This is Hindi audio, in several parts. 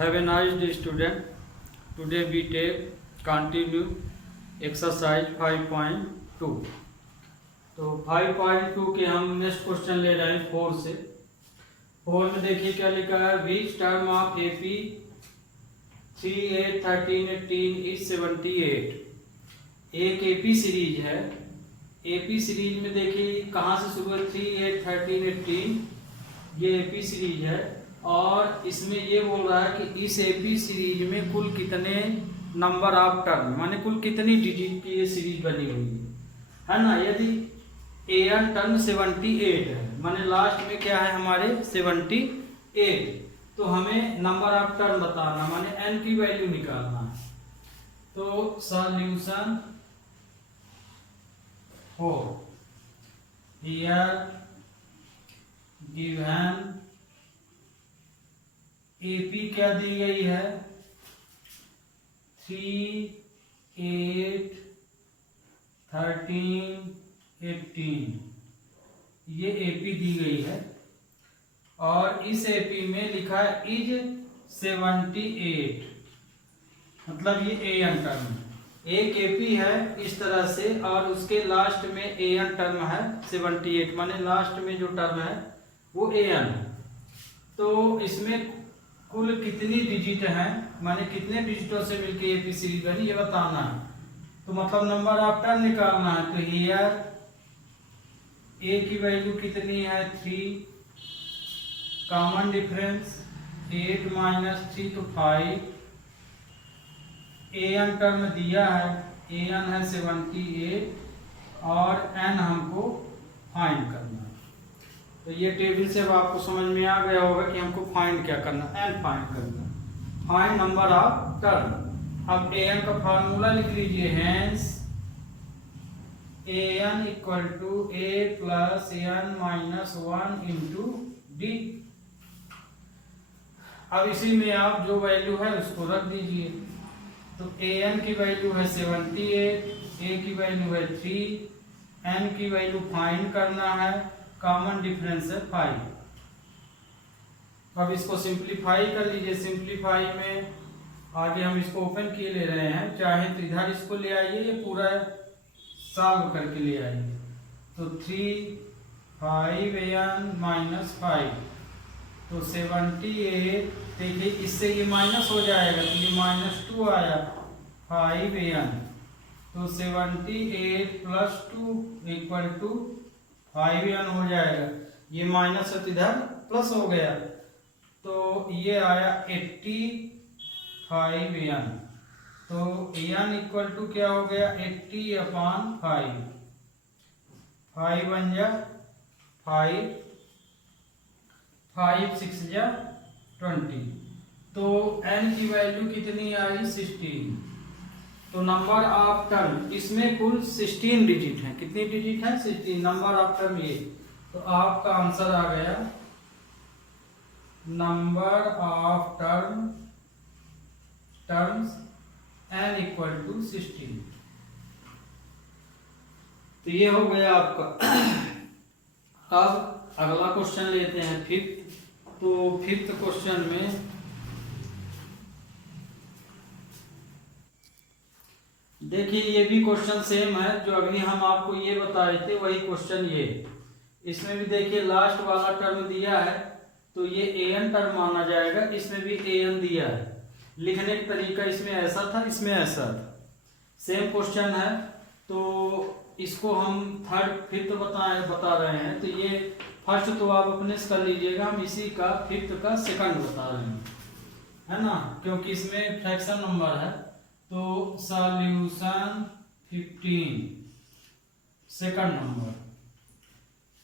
Have a nice day, student. Today we take continue exercise 5.2. तो 5.2 के हम नेक्स्ट क्वेश्चन ले रहे हैं 4 से। 4 में देखिए क्या लिखा है, which term of AP 3, 8, 13, 18 is 78। एक AP सीरीज है। AP सीरीज में देखिए कहाँ से शुरू है, 3, 8, 13, 18 ये AP सीरीज है। और इसमें ये बोल रहा है कि इस AP सीरीज में कुल कितने नंबर ऑफ टर्म, माने कुल कितनी डिजिट की ये सीरीज बनी हुई है ना। यदि AN टर्म 78 है, माने लास्ट में क्या है हमारे 78, तो हमें नंबर ऑफ टर्म बताना, माने n की वैल्यू निकालना है। तो सॉल्यूशन हो हियर गिवन AP क्या दी गई है, 3, 8, 13, 18 ये AP दी गई है। और इस AP में लिखा है इज 78, मतलब ये AN टर्म है। एक AP है इस तरह से और उसके लास्ट में AN टर्म है 78, माने लास्ट में जो टर्म है वो AN है। तो इसमें कुल कितनी डिजिट हैं, माने कितने डिजिटों से मिलकर AP सीरीज बनी ये बताना है। तो मतलब नंबर ऑफ टर्म निकालना है। तो हियर A की वैल्यू कितनी है 3, कॉमन डिफरेंस 8 - 3 तो 5। AN टर्म दिया है, AN है 78 और N हमको फाइंड करना है। तो ये टेबल से अब आपको समझ में आ गया होगा कि हमको फाइंड क्या करना, n फाइंड करना, फाइंड नंबर ऑफ टर्म। अब an का फार्मूला लिख लीजिए, hence an equal to a plus n minus 1 into d. अब इसी में आप जो वैल्यू है उसको रख दीजिए। तो an की वैल्यू है 78, a की वैल्यू है 3, n की वैल्यू फाइंड करना है, कॉमन डिफरेंस है 5। अब इसको सिंप्लीफाई कर लीजिए। सिंप्लीफाई में आगे हम इसको ओपन किए ले रहे हैं, चाहे तो इधर इसको ले आइए, ये पूरा सॉल्व करके ले आइए। तो 3, 5n माइनस 5 तो 78। देखिए इससे ये माइनस हो जाएगा तो ये -2 आया, 5n तो 78 प्लस 2 इक्वल टू 5n हो जाएगा। ये माइनस है तो इधर प्लस हो गया, तो ये आया 85n। तो n इक्वल टू क्या हो गया 80/5, 5 बन जा 5, 5 6 जा 20। तो n की वैल्यू कितनी आई 16। तो नंबर ऑफ टर्म इसमें कुल 16 डिजिट है। कितनी डिजिट है 16, नंबर ऑफ टर्म ये। तो आपका आंसर आ गया number of terms n equal to 16। तो ये हो गया आपका। अब अगला क्वेश्चन लेते हैं 5th। तो 5th क्वेश्चन में देखिए ये भी क्वेश्चन सेम है, जो अभी हम आपको ये बताए थे वही क्वेश्चन ये। इसमें भी देखिए लास्ट वाला टर्म दिया है तो ये AN टर्म माना जाएगा। इसमें भी AN दिया है, लिखने का तरीका इसमें ऐसा था, इसमें ऐसा था, सेम क्वेश्चन है। तो इसको हम 3rd 5th बता रहे हैं। तो ये फर्स्ट तो आप अपने से कर लीजिएगा, हम इसी का 5th का सेकंड बता रहे हैं, है ना, क्योंकि इसमें फ्रैक्शन नंबर है। तो solution 15 second number,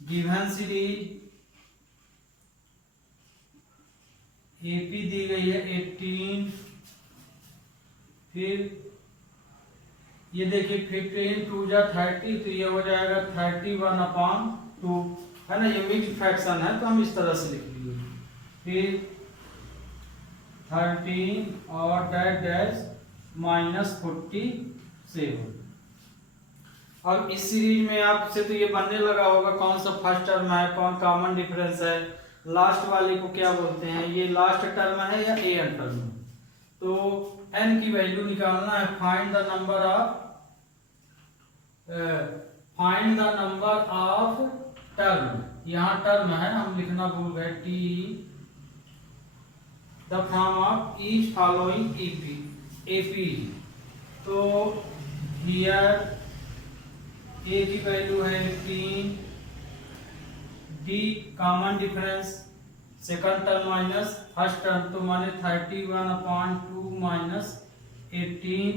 given series AP दी गई है 18, फिर ये देखिए 15 2 जा 30 तो ये हो जाएगा 31/2, है ना। ये मिक्स फ्रैक्शन है तो हम इस तरह से लिख लिए। फिर 13 और डैश -47। अब इस सीरीज में आपसे तो ये बनने लगा होगा कौन सा फर्स्ट टर्म है, कौन कॉमन डिफरेंस है, लास्ट वाले को क्या बोलते हैं, ये लास्ट टर्म है या एन टर्म है। तो एन की वैल्यू निकालना है, find the number of term. यहाँ टर्म है, हम लिखना भूल गए, T the form of each following AP. तो हियर ए की वैल्यू है 18, D common difference second term minus first term, तो माने 31/2 माइनस 18,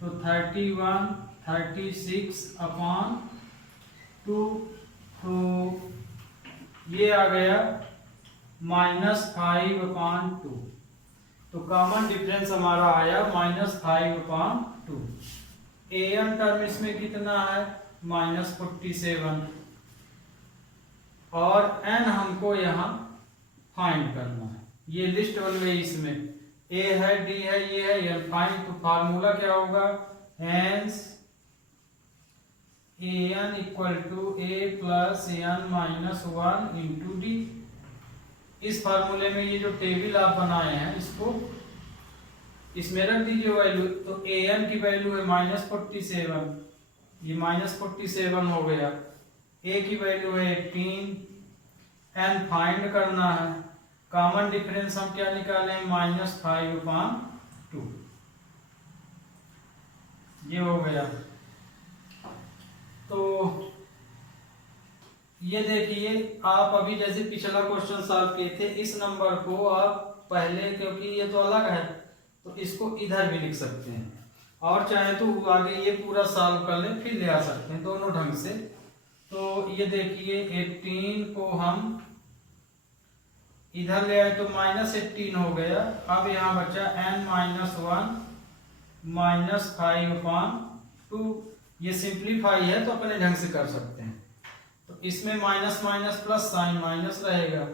तो 31 36/2, तो ये आ गया -5/2। तो कॉमन डिफरेंस हमारा आया -5/2। एन टर्म इसमें कितना है, -47, और एन हमको यहाँ फाइंड करना है। ये लिस्ट बन गई, इसमें ए है, डी है, ये है, एन फाइंड। तो फार्मूला क्या होगा, hence n equal to a plus n minus 1 into d. इस फार्मूले में ये जो टेबल आप बनाए हैं इसको इसमें रख दीजिए वैल्यू। तो ए एन की वैल्यू है -47, ये -47 हो गया। ए की वैल्यू है 18, एन फाइंड करना है। कॉमन डिफरेंस हम क्या निकालें, -5/2, ये हो गया। तो ये देखिए, आप अभी जैसे पिछला क्वेश्चन सॉल्व किए थे, इस नंबर को आप पहले, क्योंकि ये तो अलग है तो इसको इधर भी लिख सकते हैं, और चाहे तो आगे ये पूरा सॉल्व कर लें फिर ले आ सकते हैं, दोनों ढंग से। तो ये देखिए 18 को हम इधर ले आए तो -18 हो गया। अब यहाँ बचा n-1 -5/2। ये सिंप्लीफाई है तो अपने ढंग से कर सकते हैं। तो इसमें minus minus plus sign minus रहेगा,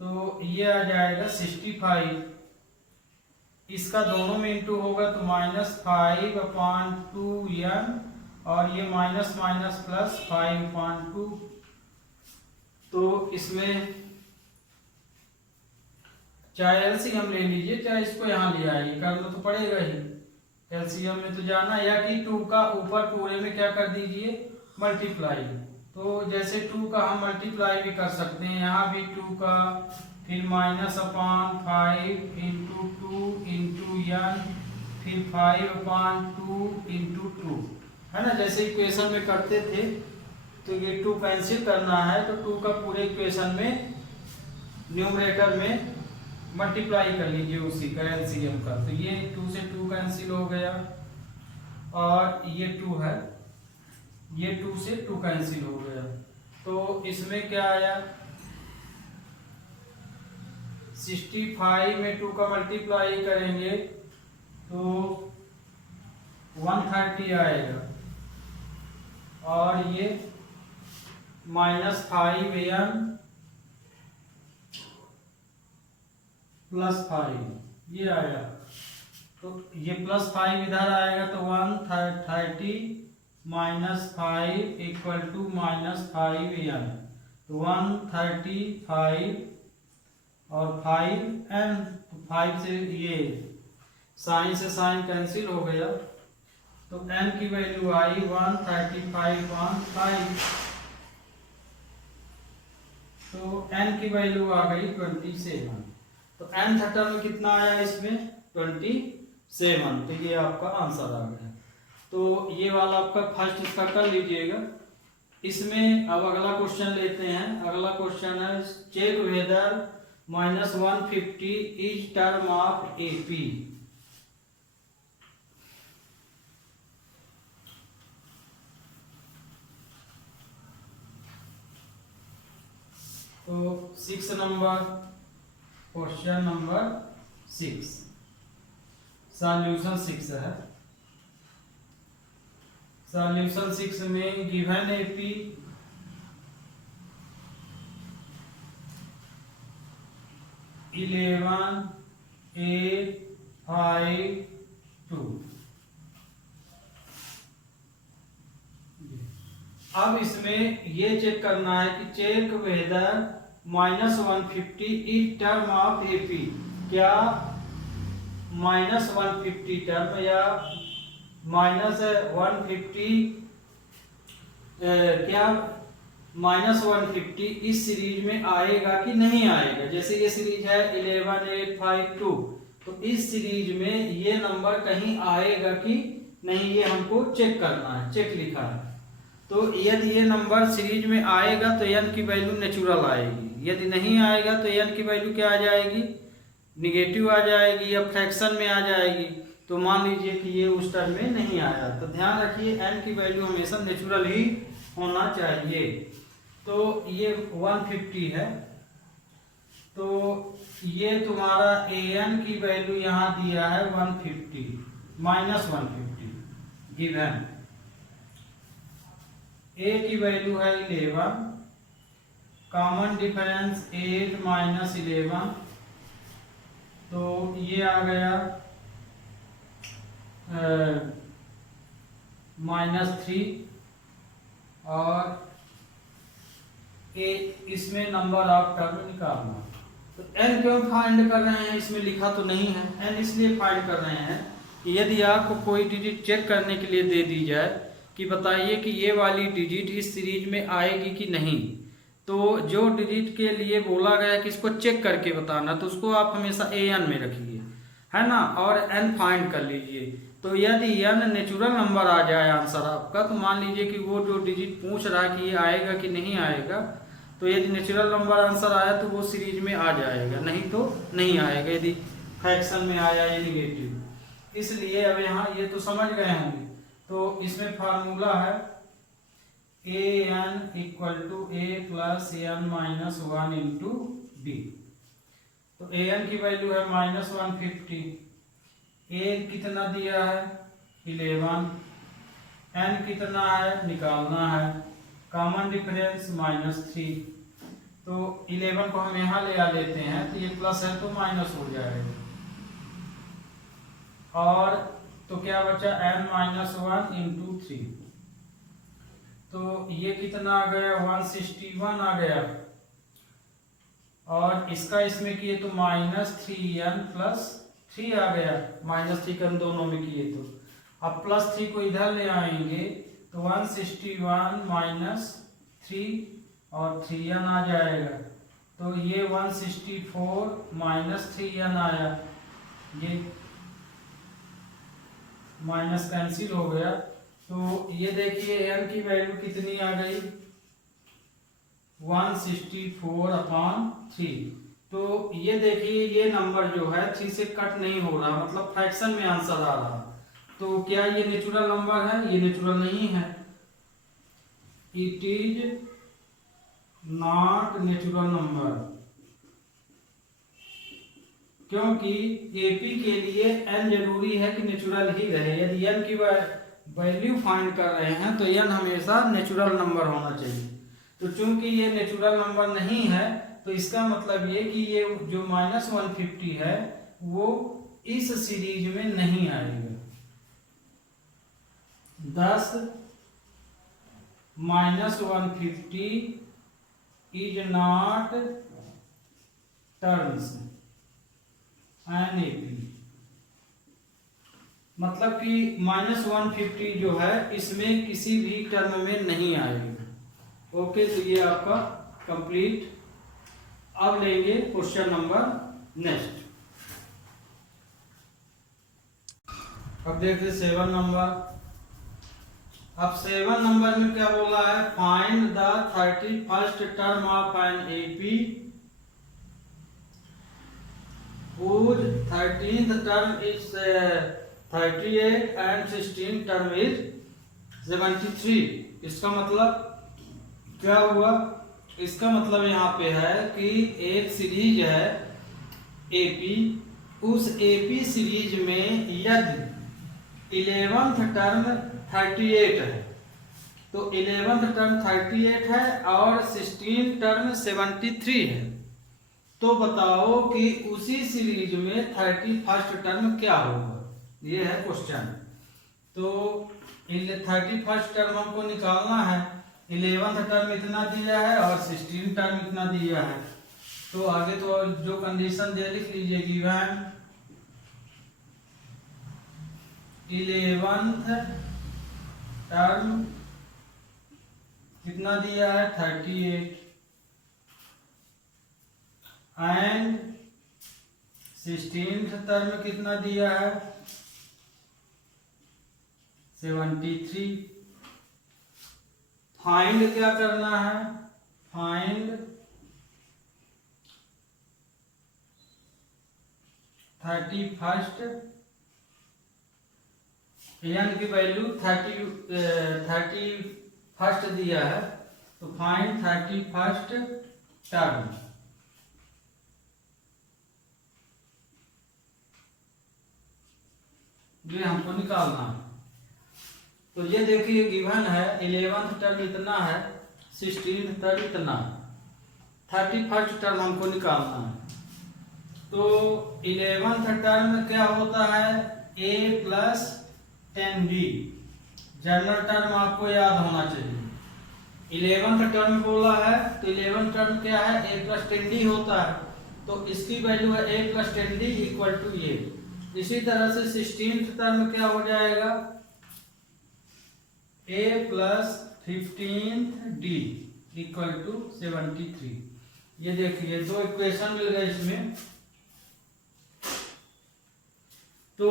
तो ये आ जाएगा 65। इसका दोनों में इंटू होगा तो -5/2n, और ये माइनस माइनस प्लस 5/2। तो इसमें चाहे एलसीएम ले लीजिए, चाहे इसको यहाँ ले आइए, करना तो पड़ेगा ही, एलसीएम में तो जाना, या कि 2 का ऊपर पूरे में क्या कर दीजिए, मल्टीप्लाई। तो जैसे 2 का हम मल्टीप्लाई भी कर सकते हैं, यहाँ भी 2 का, फिर -5 इंटू 2 इंटू n, फिर 5/2 इंटू 2, है ना, जैसे इक्वेशन में करते थे। तो ये 2 कैंसिल करना है, तो 2 का पूरे इक्वेशन में न्यूमरेटर में मल्टीप्लाई कर लीजिए उसी का, एलसीएम का। तो ये 2 से 2 कैंसिल हो गया, और ये 2 है, ये 2 से 2 कैंसिल हो गया। तो इसमें क्या आया, 65 में 2 का मल्टीप्लाई करेंगे तो 130 आएगा, और ये -5n +5 ये आया। तो ये +5 इधर आएगा, तो 130 -5 इक्वल टू -5n। तो 135 और 5n, तो 5 से ये साइन से साइन कैंसिल हो गया, तो n की वैल्यू आई 135/5। तो n की वैल्यू आ गई 27। तो n टर्म में कितना आया, इसमें 27। तो ये आपका आंसर आ गया। तो ये वाला आपका फर्स्ट इसका कर लीजिएगा। इसमें अब अगला क्वेश्चन लेते हैं। अगला क्वेश्चन है, check whether -150 is term of AP. तो 6 नंबर, क्वेश्चन नंबर 6, सॉल्यूशन 6 है। सॉल्यूशन 6 में गिवन एपी (11, 8, 5, 2) अब इसमें ये चेक करना है कि check whether -150 is term of AP, क्या -150 टर्म या -150 क्या -150 इस सीरीज में आएगा कि नहीं आएगा। जैसे ये सीरीज है 11852, तो इस सीरीज में ये नंबर कहीं आएगा कि नहीं, ये हमको चेक करना है, चेक लिखा है। तो यदि ये नंबर सीरीज में आएगा तो n की वैल्यू नेचुरल आएगी, यदि नहीं आएगा तो n की वैल्यू क्या आ जाएगी, निगेटिव आ जाएगी या फ्रैक्शन में आ जाएगी। तो मान लीजिए कि ये उस टर्म में नहीं आया, तो ध्यान रखिए n की वैल्यू हमेशा नेचुरल ही होना चाहिए। तो ये 150 है, तो ये तुम्हारा an की वैल्यू यहाँ दिया है 150 -150 गिवन, a की वैल्यू है 11, कॉमन डिफरेंस 8 -11, तो ये आ गया -3, और इसमें नंबर ऑफ टर्म निकालना। तो n क्यों फाइंड कर रहे हैं, इसमें लिखा तो नहीं है। n इसलिए फाइंड कर रहे हैं कि यदि आपको कोई डिजिट चेक करने के लिए दे दी जाए कि बताइए कि ये वाली डिजिट इस सीरीज में आएगी कि नहीं, तो जो डिजिट के लिए बोला गया है कि इसको चेक करके बताना, तो उसको आप हमेशा an में रखिए, है ना, और n फाइंड कर लीजिए। तो यदि n नेचुरल नंबर आ जाए आंसर आपका, तो मान लीजिए कि वो जो डिजिट पूछ रहा है कि ये आएगा कि नहीं आएगा, तो यदि नेचुरल नंबर आंसर आया तो वो सीरीज में आ जाएगा, नहीं तो नहीं आएगा, यदि फ्रैक्शन में आया या निगेटिव। इसलिए अब यहाँ ये तो समझ गए होंगे। तो इसमें फार्मूला है an = a + n - 1 × d। तो an की वैल्यू है -150, a कितना दिया है 11, n कितना है निकालना है, कॉमन डिफरेंस -3, तो 11 को हम यहाँ ले आ लेते हैं, तो ये प्लस है तो माइनस हो जाएगा, और तो क्या बचा n - 1 × 3, तो ये कितना आ गया 161 आ गया, और इसका इसमें किए तो -3n + 3 आ गया, -3 का दोनों में किए तो। अब +3 को इधर ले आएंगे तो 161 - 3 और 3n आ जाएगा, तो ये 164 - 3n आया, ये माइनस कैंसिल हो गया। तो ये देखिए n की वैल्यू कितनी आ गई 164/3। तो ये देखिए ये नंबर जो है 3 से कट नहीं हो रहा, मतलब फ्रैक्शन में आंसर आ रहा। तो क्या ये नेचुरल नंबर है? ये नेचुरल नहीं है, it is not natural number, क्योंकि एपी के लिए n जरूरी है कि नेचुरल ही रहे। यदि n की वैल्यू फाइंड कर रहे हैं तो n हमेशा नेचुरल नंबर होना चाहिए। तो चूंकि ये नेचुरल नंबर नहीं है, तो इसका मतलब ये कि ये जो -150 है वो इस सीरीज में नहीं आएगा। 10 -150 is not terms an AP, मतलब कि -150 जो है इसमें किसी भी टर्म में नहीं आएगा। ओके, तो ये आपका कंप्लीट। अब लेंगे क्वेश्चन नंबर नेक्स्ट। अब देखते 7 नंबर। अब 7 नंबर में क्या बोला है, find the 31st term of an AP whose 13th term is 38 and 16th term is 73। इसका मतलब क्या हुआ? इसका मतलब यहाँ पे है कि एक सीरीज है एपी, उस एपी सीरीज में यदि 11th टर्म 38 है, तो 11th टर्म 38 है और 16th टर्म 73 है, तो बताओ कि उसी सीरीज में 31st टर्म क्या होगा, ये है क्वेश्चन। तो 31st टर्म हमको निकालना है, 11th टर्म इतना दिया है और 16 टर्म इतना दिया है। तो आगे तो जो कंडीशन दे लिख लीजिए, गिवन 11th टर्म कितना दिया है 38 एंड 16th टर्म कितना दिया है 73। फाइंड क्या करना है, फाइंड 31st n की वैल्यू 31st दिया है, तो फाइंड 31st टर्म। ये हमको निकालना है। तो ये देखिए गिवन है 11th टर्म इतना है, 16th टर्म इतना, 31st टर्म हमको निकालना है। तो 11th टर्म क्या होता है a plus 10d। General term आपको याद होना चाहिए। 11th टर्म बोला है तो 11th टर्म क्या है a प्लस 10d होता है, तो इसकी वैल्यू है a plus 10d equal to ये। इसी तरह से 16th टर्म क्या हो जाएगा a plus 15d equal to 73। ये देखिए दो इक्वेशन मिल गए इसमें। तो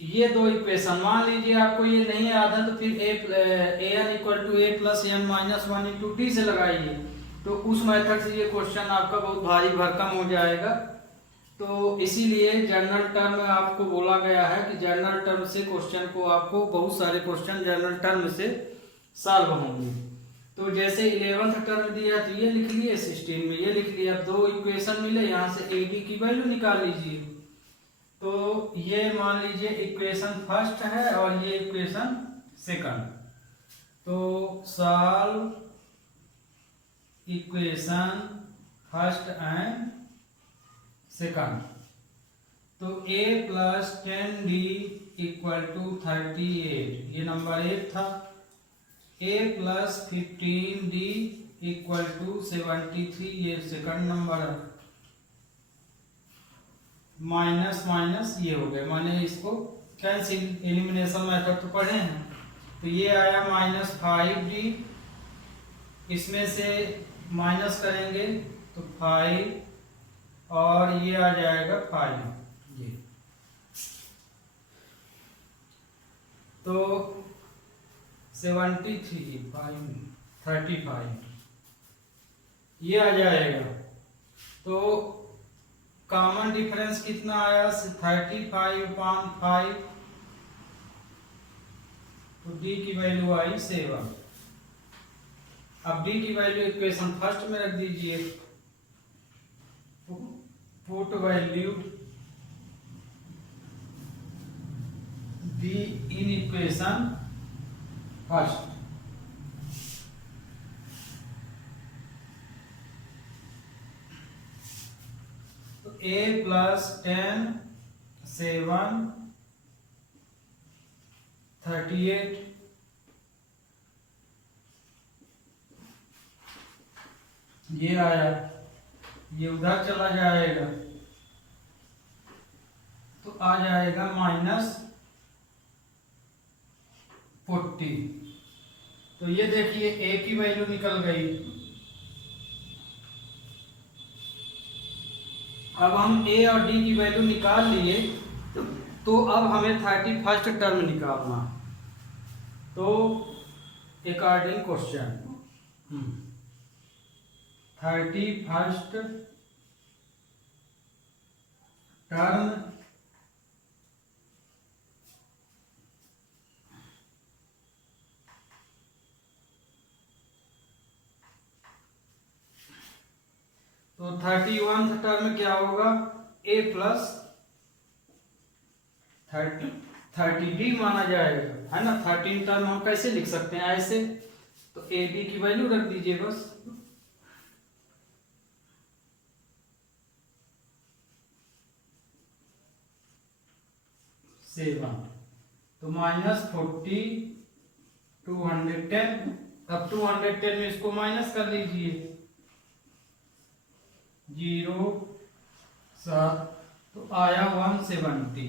ये दो इक्वेशन मान लीजिए आपको ये नहीं याद है तो फिर an equal to a plus n minus 1 into d से लगाइए, तो उस मेथड से ये क्वेश्चन आपका बहुत भारी भरकम हो जाएगा। तो इसीलिए जनरल टर्म आपको बोला गया है कि जनरल टर्म से क्वेश्चन को आपको बहुत सारे क्वेश्चन जनरल टर्म से सॉल्व होंगे। तो जैसे 11th टर्म दिया तो ये लिख लिए, 16 में ये लिख लिया। अब दो इक्वेशन मिले, यहाँ से ए बी की वैल्यू निकाल लीजिए। तो ये मान लीजिए इक्वेशन फर्स्ट है और ये इक्वेशन सेकंड। तो solve equation first and second. तो a plus 10d equal to 38, ये नंबर 1 था। a plus 15d equal to 73, ये सेकंड नंबर है। माइनस माइनस ये हो गए, माने इसको कैंसिल, एलिमिनेशन मेथड तो पढ़े हैं। तो ये आया माइनस 5d, इसमें से माइनस करेंगे तो 5 और ये आ जाएगा 5 ये। तो 73 35 ये आ जाएगा। तो कॉमन डिफरेंस कितना आया 35/5, तो d की वैल्यू आई 7। अब d की वैल्यू इक्वेशन फर्स्ट में रख दीजिए। Put value d in equation first. तो a प्लस 10 7 38, ये आया, ये उधर चला जाएगा तो आ जाएगा माइनस 40। तो ये देखिए a की वैल्यू निकल गई। अब हम a और d की वैल्यू निकाल लिए, तो अब हमें 31st टर्म निकालना। तो अकॉर्डिंग क्वेश्चन 31st टर्म तो 31th टर्म क्या होगा a प्लस 30d माना जाएगा, है ना। 13 टर्म हम कैसे लिख सकते हैं ऐसे, तो a b की वैल्यू रख दीजिए बस। सेवन, तो -40 210। अब 210 में इसको माइनस कर लीजिए, 0 7, तो आया 170।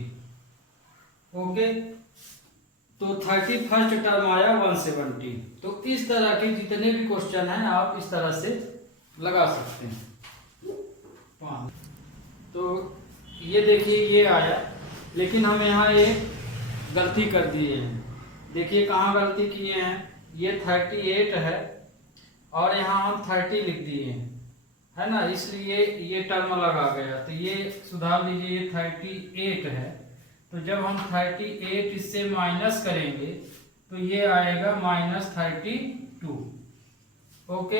ओके, तो 31st टर्म आया 170। तो इस तरह के जितने भी क्वेश्चन हैं आप इस तरह से लगा सकते हैं। तो ये देखिए ये आया, लेकिन हम यहाँ एक गलती कर दिए हैं। देखिए कहाँ गलती किए हैं, ये 38 है और यहाँ हम 30 लिख दिए हैं, है ना, इसलिए ये टर्म अलग आ गया। तो ये सुधार लीजिए, ये 38 है। तो जब हम 38 इससे माइनस करेंगे तो ये आएगा -32। ओके,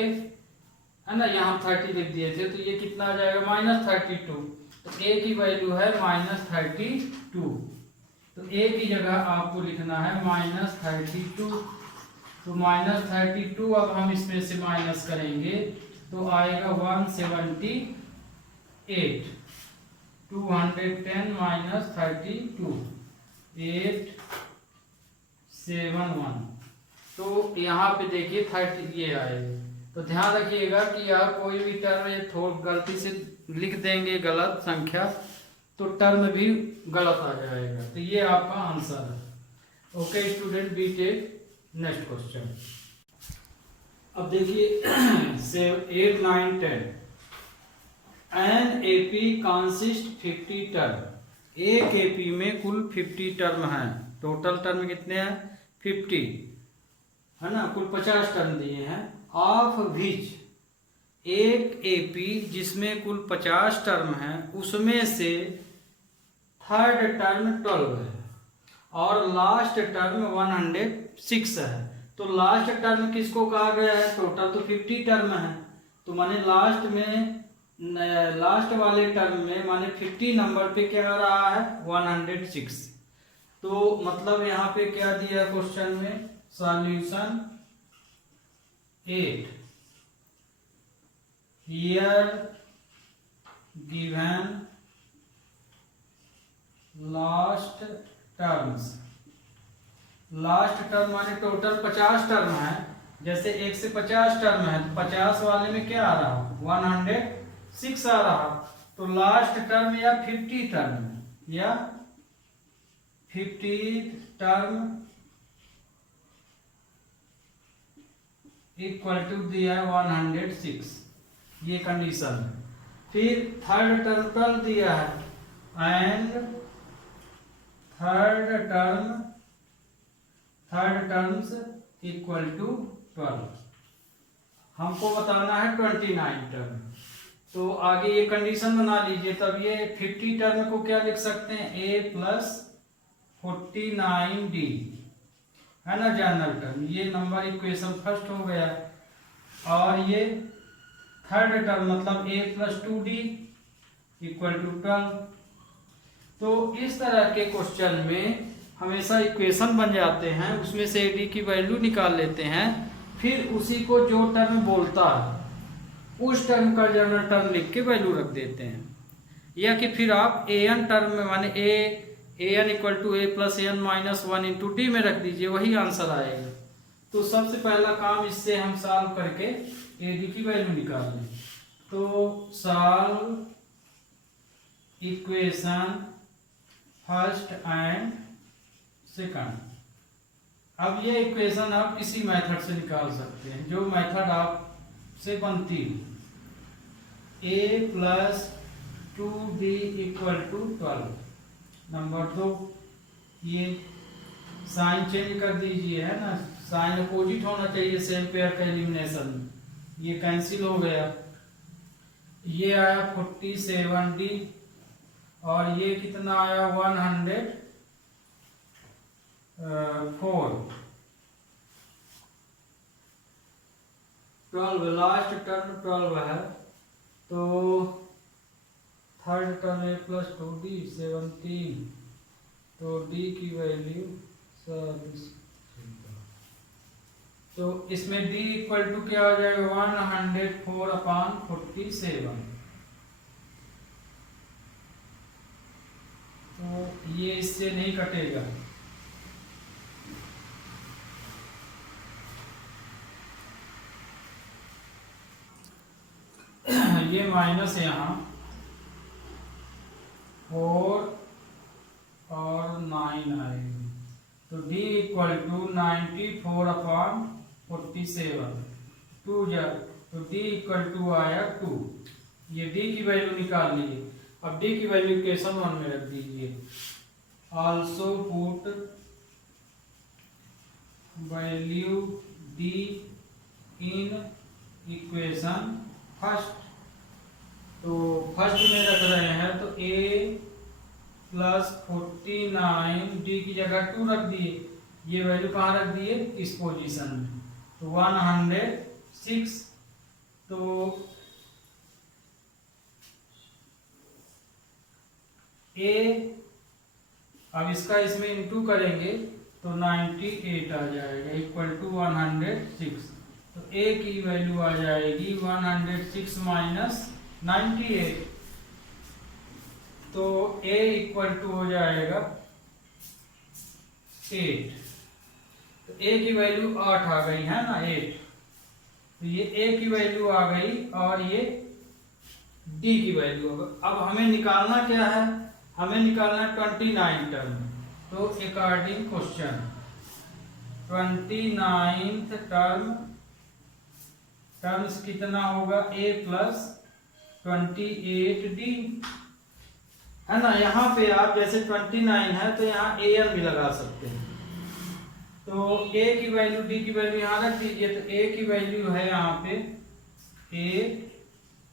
है ना, यहाँ 30 लिख दिए थे तो ये कितना आ जाएगा -32। तो a की वैल्यू है -32। तो a की जगह आपको लिखना है -32। तो -32 अब हम इसमें से माइनस करेंगे तो आएगा 178। 210 -32 871। तो यहाँ पे देखिए 30 ये आएगा। तो ध्यान रखिएगा कि यार कोई भी टर्म ये थोड़ा गलती से लिख देंगे गलत संख्या तो टर्म भी गलत आ जाएगा। तो ये आपका आंसर है। Okay student, we take next question. अब देखिए 8 9 10। An AP consist 50 term. एक एपी में कुल 50 टर्म हैं। टोटल टर्म कितने हैं 50, है ना, कुल 50 टर्म दिए हैं। ऑफ विच एक एपी जिसमें कुल 50 टर्म हैं उसमें से थर्ड टर्म 12 है और लास्ट टर्म 106 है। तो लास्ट टर्म किसको कहा गया है, टोटल तो 50 टर्म है, तो माने लास्ट वाले टर्म में माने 50 नंबर पे क्या आ रहा है 106। तो मतलब यहाँ पे क्या दिया क्वेश्चन में, solution 8 here given last terms. Last term माने टोटल 50 टर्म है, जैसे 1 से 50 टर्म है तो 50 वाले में क्या आ रहा 106 आ रहा। तो लास्ट टर्म या 50 टर्म या 50 टर्म इक्वल टू दिया है 106, ये कंडीशन है। फिर थर्ड टर्म 12 दिया है and third terms equal to 12। हमको बताना है 29 टर्म। तो आगे ये कंडीशन बना लीजिए, तब ये 50 टर्म को क्या लिख सकते हैं a + 49d, है ना, जनरल टर्म। ये नंबर इक्वेशन फर्स्ट हो गया। और ये थर्ड टर्म मतलब a + 2d इक्वल टू 12। तो इस तरह के क्वेश्चन में हमेशा इक्वेशन बन जाते हैं, उसमें से d की वैल्यू निकाल लेते हैं, फिर उसी को जो टर्म बोलता है उस टर्म का जनरल टर्म लिख के वैल्यू रख देते हैं। या कि फिर आप an टर्म में माने an equal to a + an - 1 × d में रख दीजिए, वही आंसर आएगा। तो सबसे पहला काम इससे हम सॉल्व करके ad की वैल्यू निकाल लें। तो solve equation first and second. अब ये इक्वेशन आप किसी मेथड से निकाल सकते हैं, जो मेथड आप से बनती a + 2d equal to 12। Number 2, ये साइन चेंज कर दीजिए, है ना, साइन अपोजिट होना चाहिए सेम पेयर का एलिमिनेशन। ये कैंसिल हो गया। ये आया 47d और ये कितना आया 104। 12 लास्ट टर्म 12 है। तो थर्ड टर्म a + 2d 17। तो d की वैल्यू 40। तो इसमें d इक्वल टू क्या हो जाएगा 104/47। तो ये इससे नहीं कटेगा। ये माइनस यहाँ 4 और 9 आएगी, तो d इक्वल टू 94/47 2 जा, तो d इक्वल टू आया 2। ये d की वैल्यू निकाल लीजिए। अब d की वैल्यू इक्वेशन 1 में रख दीजिए। Also put value d in equation first, तो फर्स्ट में रख रहे हैं तो a प्लस 49 d की जगह 2 रख दिए, ये वैल्यू कहाँ रख दिए, इस पोजीशन में, तो 106। तो a, अब इसका इसमें इंटू करेंगे तो 98 आ जाएगा इक्वल टू 106। तो a की वैल्यू आ जाएगी 106 माइनस 98, तो a इक्वल टू हो जाएगा 8। तो a की वैल्यू 8 आ गई है ना, 8। तो ये a की वैल्यू आ गई और ये d की वैल्यू होगा। अब हमें निकालना क्या है, हमें निकालना है 29 टर्म। तो अकॉर्डिंग क्वेश्चन 29th टर्म्स कितना होगा, a प्लस 28d है ना। यहाँ पे आप जैसे 29 है तो यहाँ an भी लगा सकते हैं। तो a की वैल्यू d की वैल्यू यहाँ रख दीजिए, तो a की वैल्यू है यहाँ पे 8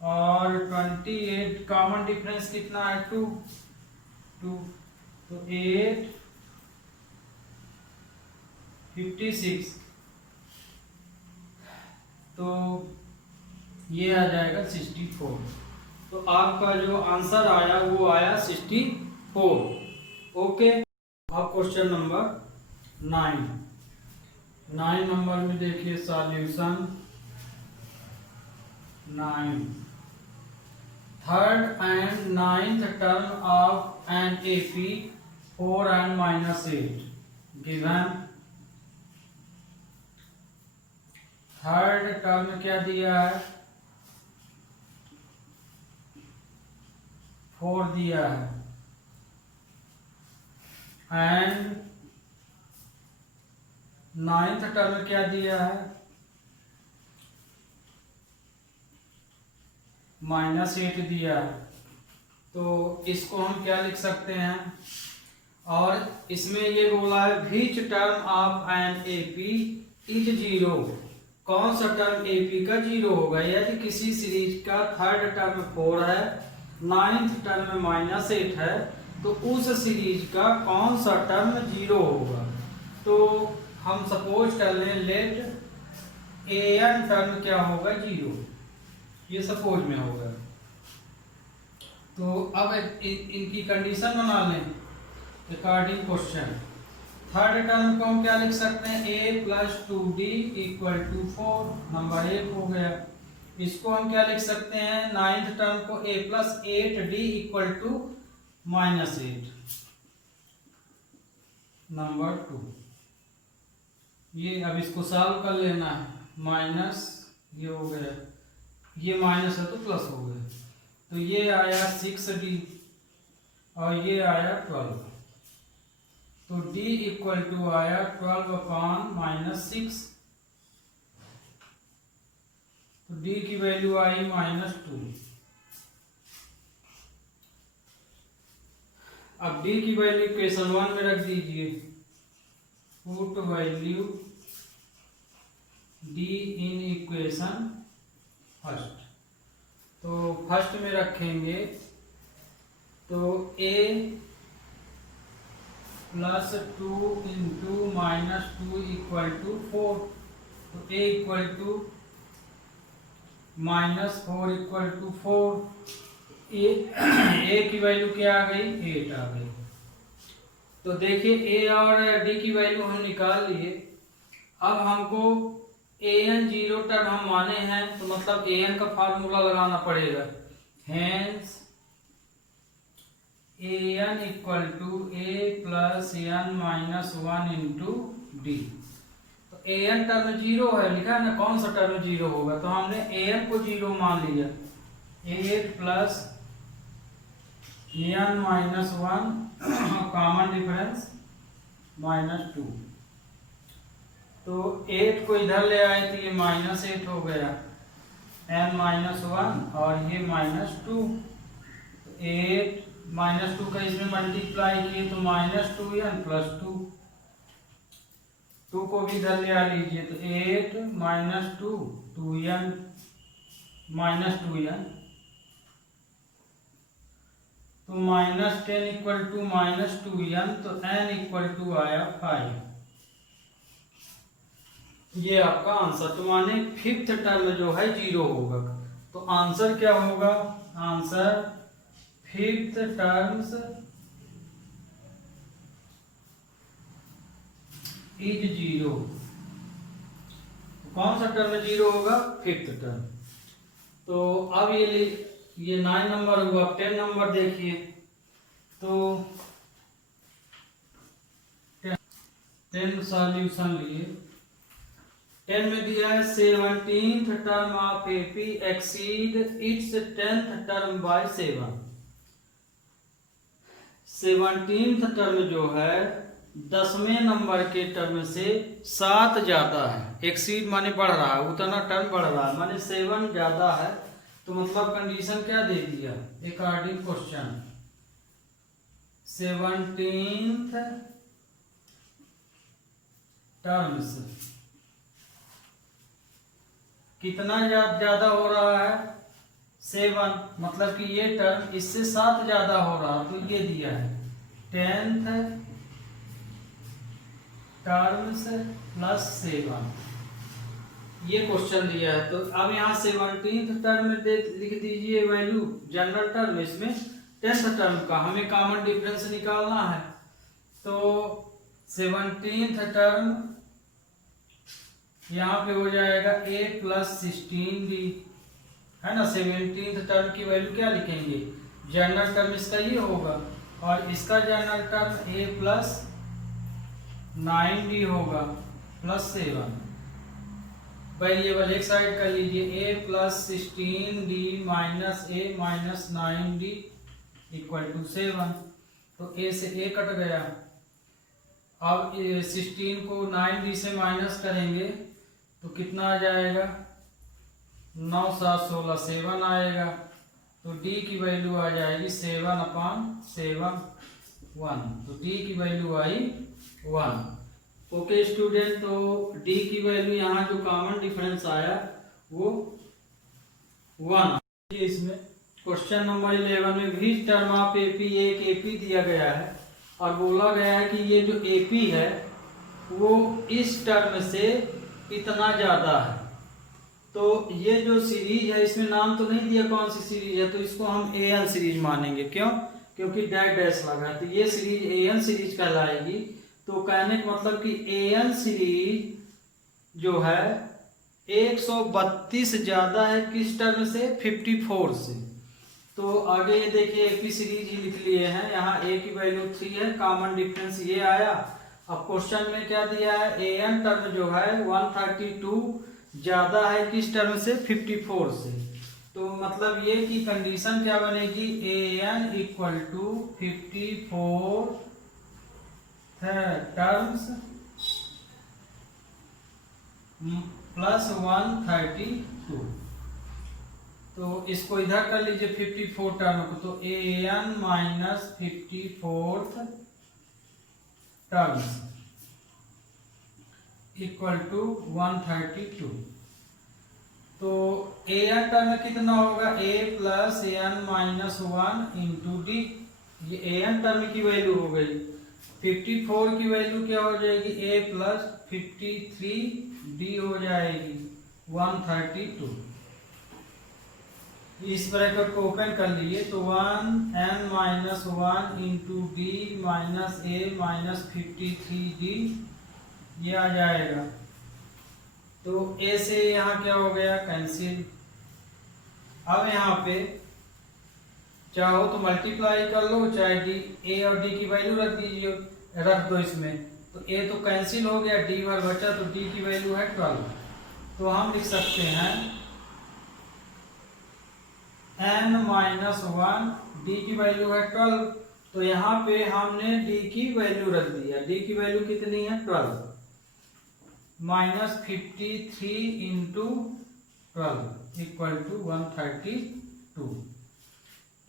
और 28 कॉमन डिफरेंस कितना है 2, तो 8 56, तो ये आ जाएगा 64। तो आपका जो आंसर आया वो आया 64। ओके, अब क्वेश्चन नंबर 9 नंबर में देखिए solution 9। Third and 9th term of an AP 4 and -8 given. Third term क्या दिया है, 4 दिया है, एंड 9th टर्म क्या दिया है, -8 दिया है। तो इसको हम क्या लिख सकते हैं, और इसमें ये बोला है which term of an AP is 0, कौन सा टर्म AP का 0 होगा। यदि किसी सीरीज का थर्ड टर्म 4 है, 9th टर्म -8 है, तो उस सीरीज का कौन सा टर्म 0 होगा। तो हम सपोज कर लें लेट an टर्म क्या होगा 0, ये सपोज में होगा। तो अब इनकी कंडीशन बना लें अकॉर्डिंग क्वेश्चन। थर्ड टर्म को हम क्या लिख सकते हैं, a plus 2d equal to 4, number 1 हो गया। इसको हम क्या लिख सकते हैं, 9th टर्म को a plus 8d equal to -8, number 2। ये अब इसको सॉल्व कर लेना है, माइनस ये हो गया, ये माइनस है तो प्लस हो गया, तो ये आया 6d और ये आया 12, तो d इक्वल टू आया 12/-6, तो d की वैल्यू आई -2। अब d की वैल्यू इक्वेशन 1 में रख दीजिए, put value d in equation first. तो फर्स्ट में रखेंगे तो a plus 2 into -2 equal to 4, तो a equal to -4 equal to 4, a की वैल्यू क्या आ गई, 8 आ गई। तो देखिए a और d की वैल्यू हम निकाल लिए। अब हमको an 0 टर्म हम माने हैं, तो मतलब an का फार्मूला लगाना पड़ेगा, hence an equal to a plus n minus 1 into d. तो an टर्म 0 है लिखा है ना, कौन सा टर्म 0 होगा, तो हमने an को 0 मान लिया, 8 plus n minus 1 common difference -2। तो 8 को इधर ले आए तो ये -8 हो गया, n माइनस 1 और ये -2। 8 -2 का इसमें मल्टीप्लाई किए तो -2n प्लस 2। 2 को भी इधर ले आ लीजिए तो 8 -2 2n -2n, तो -10 इक्वल टू -2n, तो n इक्वल टू आया 5। ये आपका आंसर, तो माने फिफ्थ टर्म जो है 0 होगा। तो आंसर क्या होगा? Answer fifth terms is 0। कौन सा टर्म 0 होगा? Fifth term. तो अब ये 9 नंबर हुआ। 10 नंबर देखिए, तो 10 सॉल्यूशन लिए। 10 में दिया है 17th term of AP exceed it's 10th term by 7। 17th term जो है 10वें नंबर के टर्म से 7 ज्यादा है। एक्सीड माने बढ़ रहा है, उतना टर्म बढ़ रहा है, माने 7 ज्यादा है। तो मतलब कंडीशन क्या दे दिया अकॉर्डिंग क्वेश्चन? 17th टर्म्स कितना ज्यादा हो रहा है? 7। मतलब कि ये टर्म इससे 7 ज्यादा हो रहा है, तो ये दिया है 10th टर्म्स प्लस 7, ये क्वेश्चन दिया है। तो अब यहाँ 17th टर्म में लिख दीजिए वैल्यू जनरल टर्म, इसमें 10th टर्म का हमें कॉमन डिफरेंस निकालना है। तो 17th टर्म यहाँ पे हो जाएगा a प्लस 16d, है ना। 17th टर्म की वैल्यू क्या लिखेंगे? जनरल टर्म इसका ये होगा, और इसका general term a plus 9d होगा प्लस 7। वेरिएबल एक साइड कर लीजिए, a plus 16d minus a minus 9d equal to 7। तो a से a कट गया। अब 16 को 9d से माइनस करेंगे तो कितना आ जाएगा? 9 7 16 7 आएगा। तो d की वैल्यू आ जाएगी 7/7 1। तो d की वैल्यू आई 1। ओके स्टूडेंट, तो d की वैल्यू यहाँ जो कॉमन डिफरेंस आया वो 1। इसमें क्वेश्चन नंबर 11 में भी टर्म ऑफ एपी, एक एपी दिया गया है और बोला गया है कि ये जो एपी है वो इस टर्म से इतना ज्यादा है। तो ये जो सीरीज है, इसमें नाम तो नहीं दिया कौन सी सीरीज है, तो इसको हम एन सीरीज मानेंगे। क्यों? क्योंकि डैश डैश लगा है, तो ये सीरीज एन सीरीज कहलाएगी। तो कहने का मतलब कि एन सीरीज जो है 132 ज्यादा है किस टर्म से? 54 से। तो आगे ये देखिए एपी सीरीज ही लिख लिए हैं, यहाँ ए की वैल्यू 3 है, कॉमन डिफरेंस ये आया। अब क्वेश्चन में क्या दिया है? एन टर्म जो है 132 ज्यादा है किस टर्म से? 54 से। तो मतलब ये की कंडीशन क्या बनेगी? N equal to 54 terms plus 132। तो इसको इधर कर लीजिए 54 टर्म को, तो an minus 54th terms equal to 132। तो an टर्म कितना होगा? a plus an minus 1 into d. ये an टर्म की वैल्यू हो गई। 54 की वैल्यू क्या हो जाएगी? a प्लस 53d हो जाएगी 132। इस ब्रैकेट को ओपन कर लिए तो 1n minus 1 into D minus a minus 53d ये आ जाएगा। तो a से यहाँ क्या हो गया? कैंसिल। अब यहाँ पे चाहो तो मल्टीप्लाई कर लो, चाहे डी a और d की वैल्यू रख दो इसमें। तो a तो कैंसिल हो गया, d बार बचा, तो d की वैल्यू है 12। तो हम लिख सकते हैं n माइनस 1, d की वैल्यू है 12, तो यहाँ पे हमने d की वैल्यू रख दिया। d की वैल्यू कितनी है 12, माइनस 53 इंटू 12 इक्वल टू 132।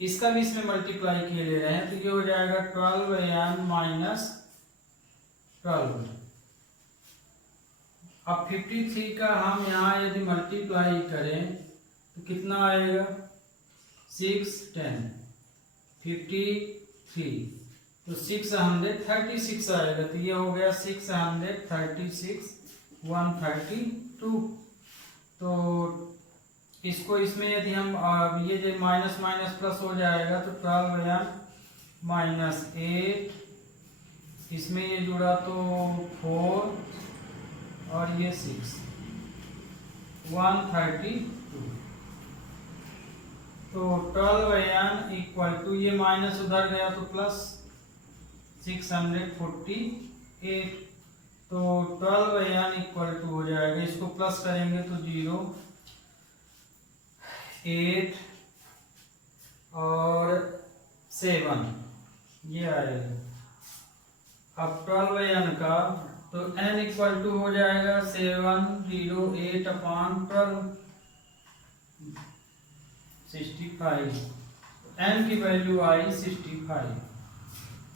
इसका भी इसमें मल्टीप्लाई किए ले रहे हैं, तो ये हो जाएगा 12n माइनस 12। अब 53 का हम यहाँ यदि मल्टीप्लाई करें तो कितना आएगा, 6 10 53, तो 636 आएगा। तो ये हो गया 636 132। तो इसको इसमें यदि हम ये जो माइनस माइनस प्लस हो जाएगा तो 12 माइनस 8, इसमें ये जुड़ा तो 4 और ये 6, 132। तो 12n इक्वल टू, ये माइनस उधर गया तो प्लस 648, तो 12n इक्वल टू हो जाएगा, इसको प्लस करेंगे तो 0 8 और 7 ये आएगा। अब 12n का तो n इक्वल टू हो जाएगा 708 अपॉन 12 65, n की वैल्यू आई 65।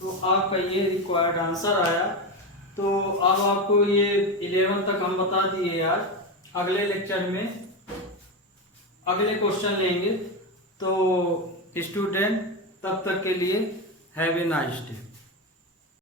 तो आपका ये रिक्वायर्ड आंसर आया। तो अब आपको ये 11 तक हम बता दिए आज। अगले लेक्चर में अगले क्वेश्चन लेंगे। तो स्टूडेंट तब तक के लिए हैव ए नाइस डे।